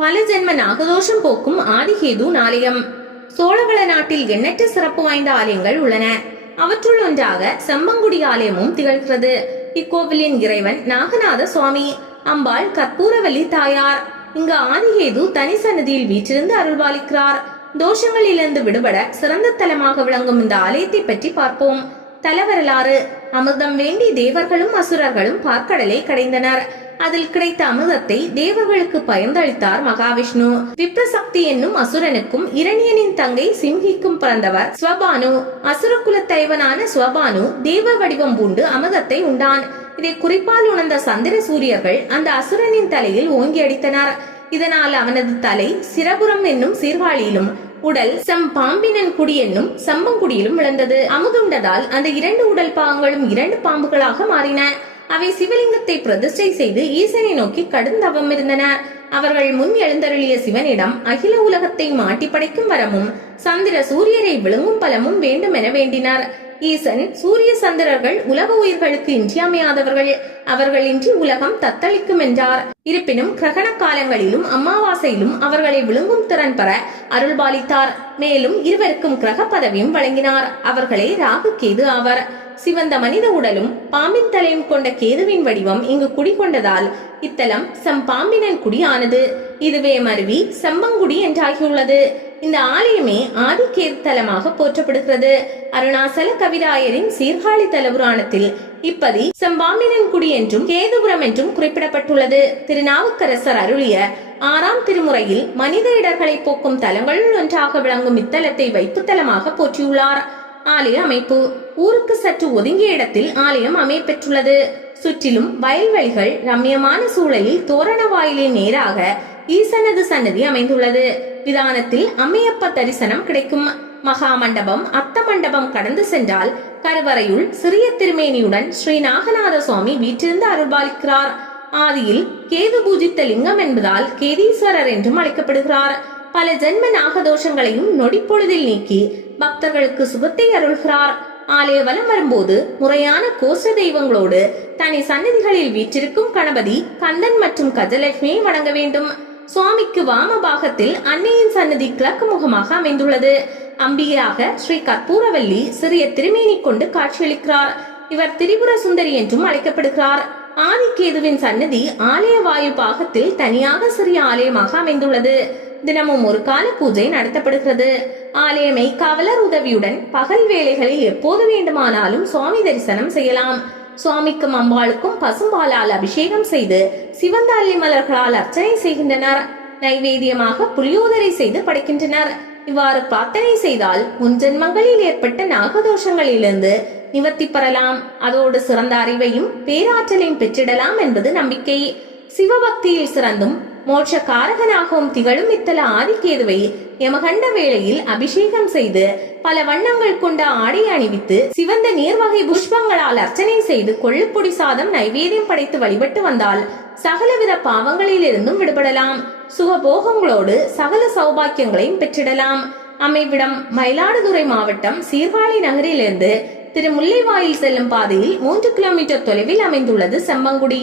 பல ஜென்ம நாகதோஷம் போக்கும் ஆதிகேது ஆலயம். சோழவள நாட்டில் எண்ணற்ற சிறப்பு வாய்ந்த ஆலயங்கள் உள்ளன. அவற்றுள் ஒன்றாக செம்பங்குடி ஆலயமும் திகழ்கிறது. இக்கோவிலின் இறைவன் நாகநாத சுவாமி, அம்பாள் கற்பூரவல்லி தாயார். இங்கு ஆதிகேது தனி சன்னதியில் வீற்றிருந்து அருள்பாலிக்கிறார். தோஷங்களிலிருந்து விடுபட சிறந்த தலமாக விளங்கும் இந்த ஆலயத்தை பற்றி பார்ப்போம். தலவரலாறு. அமிர்தம் வேண்டி தேவர்களும் அசுரர்களும் பார்க்கடலை கடைந்தனர். அதில் கிடைத்த அமிர்தத்தை தேவர்களுக்கு பயந்தளித்தார் மகாவிஷ்ணு. விப்ரசக்தி என்னும் அசுரனுக்கும் இரணியனின் தங்கை சிம்ஹிக்கும் பிறந்தவர் ஸ்வபானு. அசுரகுல தலைவனான ஸ்வபானு தேவ வடிவம் பூண்டு அமிர்தத்தை உண்டான். இதை குறிப்பால் உணர்ந்த சந்திர சூரியர்கள் அந்த அசுரனின் தலையில் ஓங்கி அடித்தனர். இதனால் அவனது தலை சிரபுரம் என்னும் சீர்காழியிலும், உடல் பாம்பினன் குடி என்னும் சம்பங்குடியிலும் விழுந்தது. அமுதுண்டதால் அந்த இரண்டு உடல் பாகங்களும் இரண்டு பாம்புகளாக மாறின. அவை சிவலிங்கத்தை பிரதிஷ்டை செய்து ஈசனை நோக்கி கடும் தவம் இருந்தன. அவர்கள் முன் எழுந்தருளிய சிவனிடம் அகில உலகத்தை மாட்டி படைக்கும் வரமும் சந்திர சூரியரை விழுங்கும் பலமும் வேண்டும் என வேண்டினார். ஈசன் சூரிய சந்திரர்கள் உலக உயிர்களுக்கு இன்றியமையாதவர்கள், அவர்கள் இன்றி உலகம் தத்தளிக்கும் என்றார். இருப்பினும் கிரகண காலங்களிலும் அமாவாசையிலும் அவர்களை விழுங்கும் திறன் பெற அருள்பாலித்தார். மேலும் இருவருக்கும் கிரக பதவியும் வழங்கினார். அவர்களே ராகு கேது ஆவர். சிவந்த மனித உடலும் பாம்பின் தலையும் கொண்ட கேதுவின் வடிவம் இங்கு குடிகொண்டதால் இத்தலம் பாம்பினன் குடி ஆனது. இதுவே மருவி செம்பங்குடி என்றாகியுள்ளது. இந்த ஆலயமே ஆதிகேது தலமாக போற்றப்படுகிறது. அருணாசல கவிராயரின் சீர்காழி தல புராணத்தில் இப்பதி செம்பாம்பினன் குடி என்றும் கேதுபுரம் என்றும் குறிப்பிடப்பட்டுள்ளது. திருநாவுக்கரசர் அருளிய 6ஆம் திருமுறையில் மனித இடர்களை போக்கும் தலங்களுள் ஒன்றாக விளங்கும் இத்தலத்தை வைப்பு தலமாக போற்றியுள்ளார். ஆலய அமைப்பு. ஊருக்கு சற்று ஒதுங்கிய இடத்தில் ஆலயம் அமையப்பெற்றுள்ளது. சுற்றிலும் வயல்வெளிகள், ரம்யமான சூழலில் தோரண வாயிலின் நேராக ஈசனது சன்னதி அமைந்துள்ளது. விதானத்தில் அம்மையப்ப தரிசனம் கிடைக்கும். மகா மண்டபம், அத்த மண்டபம் கடந்து சென்றால் கருவறையுள் சிறிய திருமேனியுடன் ஸ்ரீ நாகநாத சுவாமி வீற்றிருந்து அருள்பாலிக்கிறார். ஆதியில் கேது பூஜித்த லிங்கம் என்பதால் கேதீஸ்வரர் என்றும் அழைக்கப்படுகிறார். பல ஜென்ம நாகதோஷங்களையும் நொடிப்பொழுதில் நீக்கி பக்தர்களுக்கு சுகத்தை அருள்கிறார். ஆலய வலம் வரும்போது முறையான கோஷ தெய்வங்களோடு தனி சன்னதிகளில் வீற்றிருக்கும் கணபதி, கந்தன் மற்றும் கஜலட்சுமியை வணங்க வேண்டும். சுவாமிக்கு வாம பாகத்தில் அன்னையின் சன்னதி கிழக்கு முகமாக அமைந்துள்ளது. அம்பிகையாக ஸ்ரீ கற்பூரவல்லி சிறிய திருமேனி கொண்டு காட்சியளிக்கிறார். இவர் திரிபுர சுந்தரி என்றும் அழைக்கப்படுகிறார். ஆதிகேதுவின் சன்னதி ஆலய வாயு பாகத்தில் தனியாக சிறிய ஆலயமாக அமைந்துள்ளது. தினமும் ஒரு கால பூஜை நடத்தப்படுகிறது. ஆலய மெய்காவலர் உதவியுடன் பகல் வேளைகளில் எப்போது வேண்டுமானாலும் சுவாமி தரிசனம் செய்யலாம். சுவாமிக்கும் அம்பாளுக்கும் பசும்பாலால் அபிஷேகம் செய்து சிவந்த அல்லி மலர்களால் அர்ச்சனை செய்கின்றனர். நைவேத்தியமாக புளியோதரை செய்து படைக்கின்றனர். இவ்வாறு பிரார்த்தனை செய்தால் முன்ஜென்மங்களில் ஏற்பட்ட நாகதோஷங்களிலிருந்து நிவர்த்தி பெறலாம். அதோடு சிறந்த அறிவையும் பேராற்றலையும் பெற்றிடலாம் என்பது நம்பிக்கை. சிவபக்தியில் சிறந்தும் மோட்ச காரகனாகவும் திகழும் இத்தல ஆதிகேதுவை யமகண்ட வேளையில் அபிஷேகம் செய்து பல வண்ணங்கள் கொண்ட ஆடை அணிவித்து சிவந்த நீர்வகை புஷ்பங்களால் அர்ச்சனை செய்து கொள்ளுப்பொடி சாதம் நைவேத்தியம் படைத்து வழிபட்டு வந்தால் சகலவித பாவங்களில் இருந்தும் விடுபடலாம். சுகபோகங்களோடு சகல சௌபாக்கியங்களையும் பெற்றிடலாம். அமைவிடம் மயிலாடுதுறை மாவட்டம் சீர்காழி நகரிலிருந்து திருமுல்லைவாயில் செல்லும் பாதையில் 3 கிலோமீட்டர் தொலைவில் அமைந்துள்ளது செம்பங்குடி.